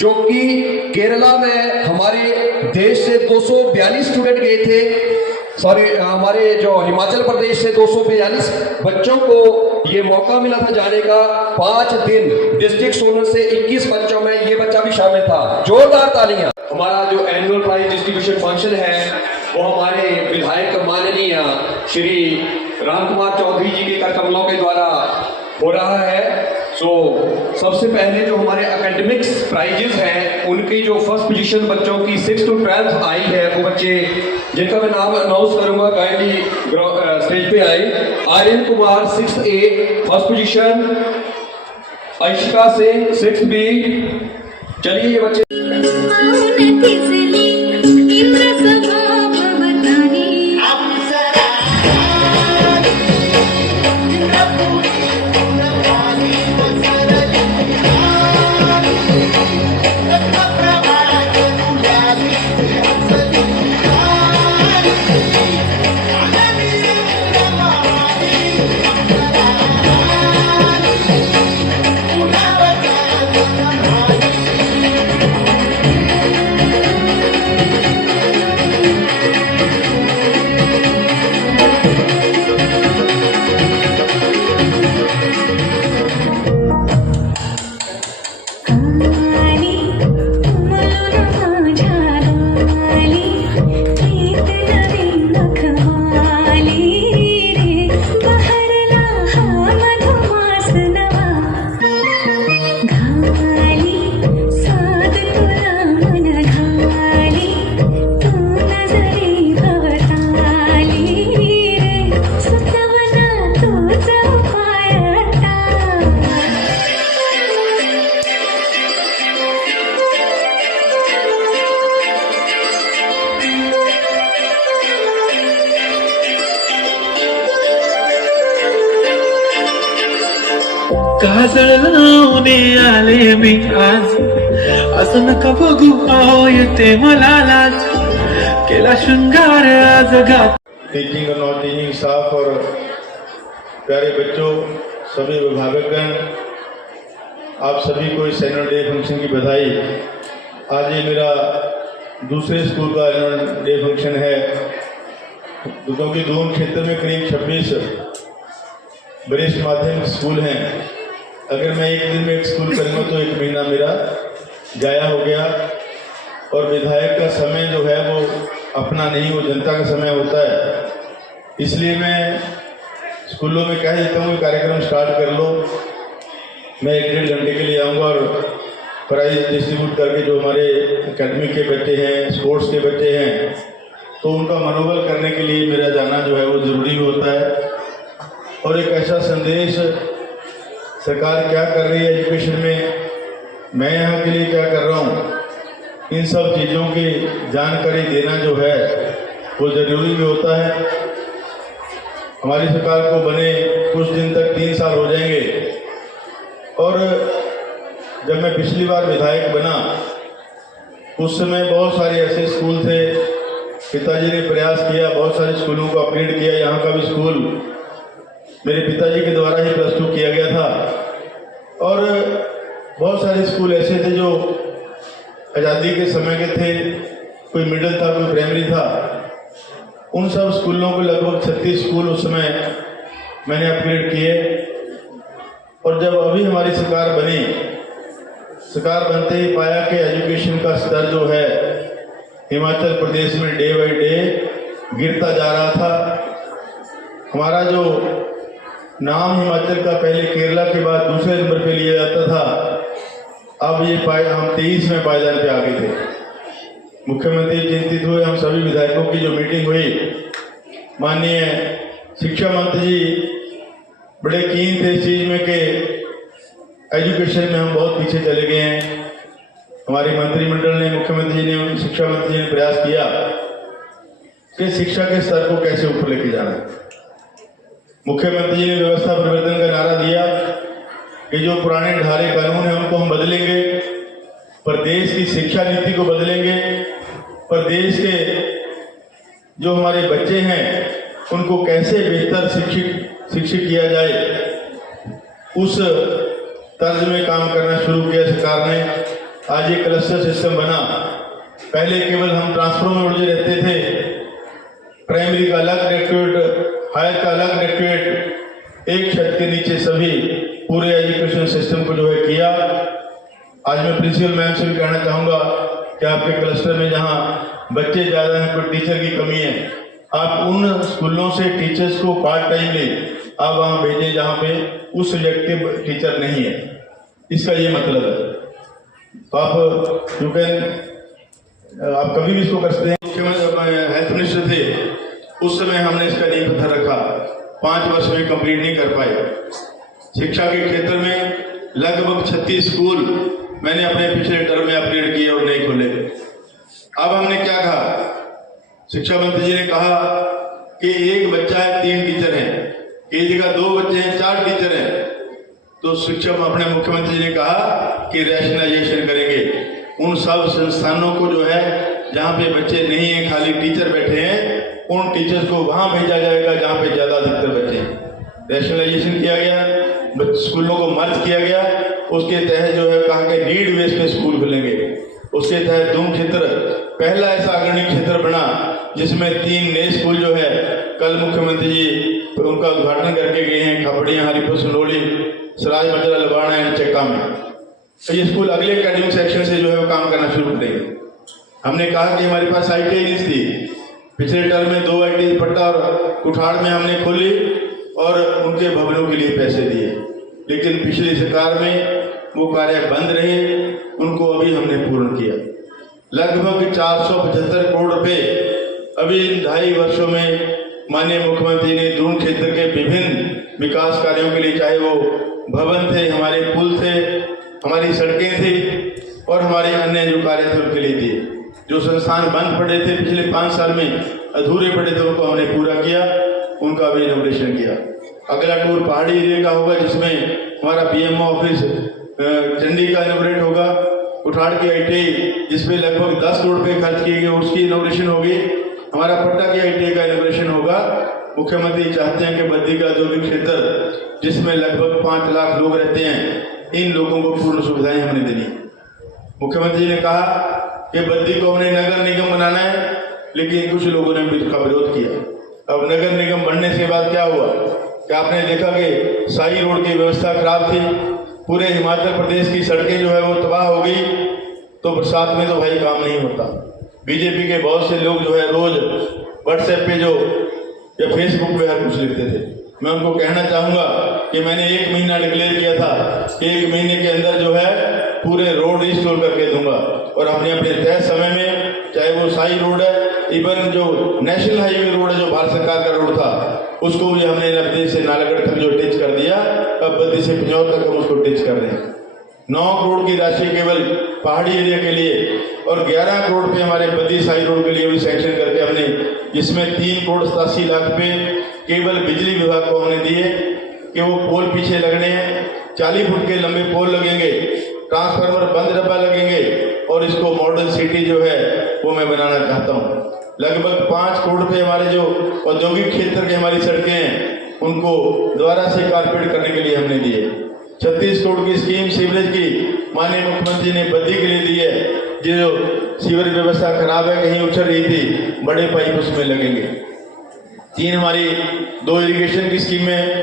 जो कि केरला में हमारे देश से 242 स्टूडेंट गए थे, हमारे जो हिमाचल प्रदेश से 242 बच्चों को ये मौका मिला था जाने का। 5 दिन डिस्ट्रिक्ट सोलन से 21 बच्चों में ये बच्चा भी शामिल था। जोरदार तालियां। हमारा जो एनुअल प्राइज डिस्ट्रीब्यूशन फंक्शन है वो हमारे विधायक माननीय श्री राम कुमार चौधरी जी के कर कमलों के द्वारा हो रहा है। सबसे पहले जो हमारे एकेडमिक्स प्राइजेस हैं उनकी जो फर्स्ट पोजीशन बच्चों की 6th to 12th आई है, वो बच्चे जिनका मैं नाम अनाउंस करूंगा काइंडली स्टेज पे आए। Aryan Kumar 6th A first position, Ayshika Singh 6th B। चलिए ये बच्चे काजळ लावणे आले मी आज, असं नका बघू अहो येते मला लाज, केला शृंगार आज घात। टीचिंग और नॉन टीचिंग स्टाफ और प्यारे बच्चों, सभी अभिभावकगण, आप सभी को इस एनुअल डे फंक्शन की बधाई। आज ये मेरा दूसरे स्कूल का एनुअल डे फंक्शन है, क्योंकि दून क्षेत्र में करीब 26 वरिष्ठ माध्यमिक स्कूल हैं। अगर मैं एक दिन में एक स्कूल करूँगा तो 1 महीना मेरा जाया हो गया। और विधायक का समय जो है वो अपना नहीं, वो जनता का समय होता है। इसलिए मैं स्कूलों में कह देता हूँ कार्यक्रम स्टार्ट कर लो, मैं 1-1.5 घंटे के लिए आऊँगा और प्राइज डिस्ट्रीब्यूट करके जो हमारे एकेडमिक के बच्चे हैं, स्पोर्ट्स के बच्चे हैं, तो उनका मनोबल करने के लिए मेरा जाना जो है वो ज़रूरी होता है। और एक ऐसा संदेश सरकार क्या कर रही है एजुकेशन में, मैं यहाँ के लिए क्या कर रहा हूँ, इन सब चीज़ों की जानकारी देना जो है वो ज़रूरी भी होता है। हमारी सरकार को बने कुछ दिन तक 3 साल हो जाएंगे, और जब मैं पिछली बार विधायक बना उस समय बहुत सारे ऐसे स्कूल थे, पिताजी ने प्रयास किया, बहुत सारे स्कूलों को अपग्रेड किया। यहाँ का भी स्कूल मेरे पिताजी के द्वारा ही +2 किया गया था। और बहुत सारे स्कूल ऐसे थे जो आज़ादी के समय के थे, कोई मिडिल था, कोई प्राइमरी था। उन सब स्कूलों को लगभग 36 स्कूल उस समय मैंने अपग्रेड किए। और जब अभी हमारी सरकार बनी, सरकार बनते ही पाया कि एजुकेशन का स्तर जो है हिमाचल प्रदेश में डे बाई डे गिरता जा रहा था। हमारा जो नाम हिमाचल का पहले केरला के बाद दूसरे नंबर पे लिया जाता था, अब ये हम 23वें पायदान पे आ गए थे। मुख्यमंत्री चिंतित हुए, हम सभी विधायकों की जो मीटिंग हुई, माननीय शिक्षा मंत्री जी बड़े कीन थे इस चीज़ में कि एजुकेशन में हम बहुत पीछे चले गए हैं। हमारी मंत्रिमंडल ने, मुख्यमंत्री जी ने, शिक्षा मंत्री जी ने प्रयास किया कि शिक्षा के स्तर को कैसे ऊपर लेके जाना है। मुख्यमंत्री जी ने व्यवस्था परिवर्तन का नारा दिया कि जो पुराने ढाले कानून हैं उनको हम बदलेंगे, प्रदेश की शिक्षा नीति को बदलेंगे, प्रदेश के जो हमारे बच्चे हैं उनको कैसे बेहतर शिक्षित किया जाए, उस तर्ज में काम करना शुरू किया सरकार ने। आज ये क्लस्टर सिस्टम बना। पहले केवल हम ट्रांसफर में उलझे रहते थे, प्राइमरी का अलग डायरेक्टरेट, हायर का अलग डायरेक्टरेट, एक छत के नीचे सभी पूरे एजुकेशन सिस्टम को जो है किया। आज मैं प्रिंसिपल मैम से भी कहना चाहूँगा कि आपके क्लस्टर में जहाँ बच्चे ज़्यादा हैं, कोई टीचर की कमी है, आप उन स्कूलों से टीचर्स को पार्ट टाइम में आप वहाँ भेजें जहाँ पे उस सब्जेक्ट के टीचर नहीं है। इसका ये मतलब है। तो आप यू कैन आप कभी भी इसको कर सकते हैं। मुख्यमंत्री हेल्थ मिनिस्टर थे उस समय हमने इसका नींव पत्थर रखा, 5 वर्ष में कंप्लीट नहीं कर पाए। शिक्षा के क्षेत्र में लगभग 36 स्कूल मैंने अपने पिछले टर्म में अपग्रेड किए और नहीं खोले। अब हमने क्या कहा, शिक्षा मंत्री जी ने कहा कि एक बच्चा है 3 टीचर हैं, एक जगह 2 बच्चे हैं 4 टीचर हैं। तो शिक्षा अपने मुख्यमंत्री जी ने कहा कि रैशनलाइजेशन करेंगे, उन सब संस्थानों को जो है जहाँ पे बच्चे नहीं हैं, खाली टीचर बैठे हैं, उन टीचर्स को वहां भेजा जाएगा जहाँ पे ज्यादा अधिकतर बच्चे हैं। रैशनलाइजेशन किया गया, स्कूलों को मर्ज किया गया। उसके तहत जो है कहा कि नीड बेस पे स्कूल खुलेंगे। उसके तहत धूम क्षेत्र पहला ऐसा अग्रणी क्षेत्र बना जिसमें 3 नए स्कूल जो है कल मुख्यमंत्री जी उनका उद्घाटन करके गए हैं, खपड़िया, हरिपुर, सुनोली, सराज मजरा, लबाना एंड चक्का में। तो ये स्कूल अगले एकेडमिक सेक्शन से जो है वो काम करना शुरू करेंगे। हमने कहा कि हमारे पास ITI नहीं थी, पिछले टर्म में 2 ITI पट्टा और कुठाड़ में हमने खोली और उनके भवनों के लिए पैसे दिए, लेकिन पिछली सरकार में वो कार्य बंद रहे, उनको अभी हमने पूर्ण किया। लगभग 475 करोड़ रुपए अभी इन 2.5 वर्षों में माननीय मुख्यमंत्री ने दून क्षेत्र के विभिन्न विकास कार्यों के लिए, चाहे वो भवन थे, हमारे पुल थे, हमारी सड़कें थी और हमारे अन्य जो कार्य थे उनके लिए दिए। जो संस्थान बंद पड़े थे पिछले 5 साल में, अधूरे पड़े थे, उनको हमने पूरा किया, उनका भी इनॉग्रेशन किया। अगला टूर पहाड़ी एरिया का होगा जिसमें हमारा PMO ऑफिस चंडी का इनॉग्रेट होगा, कुठाड़ की ITI जिसमें लगभग 10 करोड़ रुपए खर्च किए गए उसकी इनॉग्रेशन होगी, हमारा पट्टा की ITI का इनॉग्रेशन होगा। मुख्यमंत्री चाहते हैं कि बद्दी का औद्योगिक क्षेत्र जिसमें लगभग 5 लाख लोग रहते हैं, इन लोगों को पूर्ण सुविधाएं हमने देनी। मुख्यमंत्री ने कहा कि बद्दी को हमने नगर निगम बनाना है, लेकिन कुछ लोगों ने इसका विरोध किया। अब नगर निगम बनने के बाद क्या हुआ कि आपने देखा कि शाही रोड की व्यवस्था खराब थी, पूरे हिमाचल प्रदेश की सड़कें जो है वो तबाह हो गई। तो बरसात में तो भाई काम नहीं होता। बीजेपी के बहुत से लोग जो है रोज व्हाट्सएप पे जो या फेसबुक पे हर कुछ लिखते थे। मैं उनको कहना चाहूंगा कि मैंने 1 महीना डिक्लेयर किया था, 1 महीने के अंदर जो है पूरे रोड रिस्टोर करके दूंगा और हमने अपने तय समय में, चाहे वो शाही रोड है, इवन जो नेशनल हाईवे रोड है जो भारत सरकार का रोड था, उसको भी हमने नब्बे से नालागढ़ तक जो टिच कर दिया, अब बद्दी से पिजौर तक हम उसको टिच कर रहे हैं। 9 करोड़ की राशि केवल पहाड़ी एरिया के लिए और 11 करोड़ रुपए हमारे बद्दी शाही रोड के लिए भी सैंक्शन करके हमने, जिसमें 3 करोड़ 87 लाख रुपए केवल बिजली विभाग को हमने दिए कि वो पोल पीछे लगने हैं, 40 फुट के लंबे पोल लगेंगे, ट्रांसफार्मर बंद डब्बा लगेंगे और इसको मॉडर्न सिटी जो है वो मैं बनाना चाहता हूँ। लगभग 5 करोड़ रुपए हमारे जो औद्योगिक क्षेत्र की हमारी सड़कें हैं उनको दोबारा से कारपेट करने के लिए हमने दिए। 36 करोड़ की स्कीम सीवरेज की माननीय मुख्यमंत्री ने बद्दी के लिए दी है। जो सीवरेज व्यवस्था खराब है, कहीं उछल रही थी, बड़े पाइप उसमें लगेंगे। 3 हमारी 2 इरिगेशन की स्कीमें